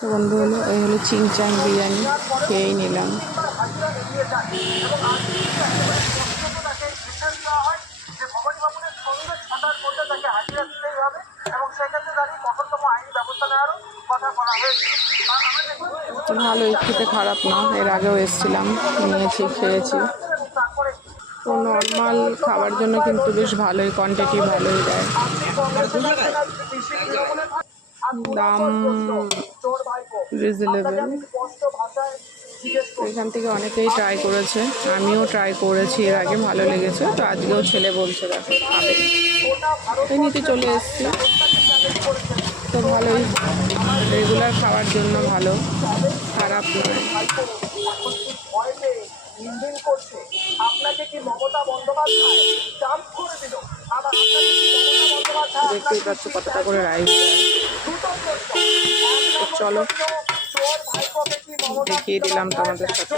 তো বন্ধুগুলো এই হলো চিংচাং বিরিয়ানি, খেয়েই নিলাম। ভালোই, খেতে খারাপ না, এর আগেও এসেছিলাম, নিয়েছি, খেয়েছি। তো নর্মাল খাওয়ার জন্য কিন্তু বেশ ভালোই, কোয়ান্টিটি ভালোই দেয়। দাম রিজনেবল। এখান থেকে অনেকেই ট্রাই করেছে, আমিও ট্রাই করেছি এর আগে, ভালো লেগেছে। তো আজকেও ছেলে বলছে দেখো খাবে, এই নিতে চলে এসছি। তো ভালোই, রেগুলার খাওয়ার জন্য ভালো, খারাপ নয়। দেখতেই পাচ্ছ কতটা করে রাইস দেয়। চলো দেখিয়ে দিলাম তোমাদের সাথে।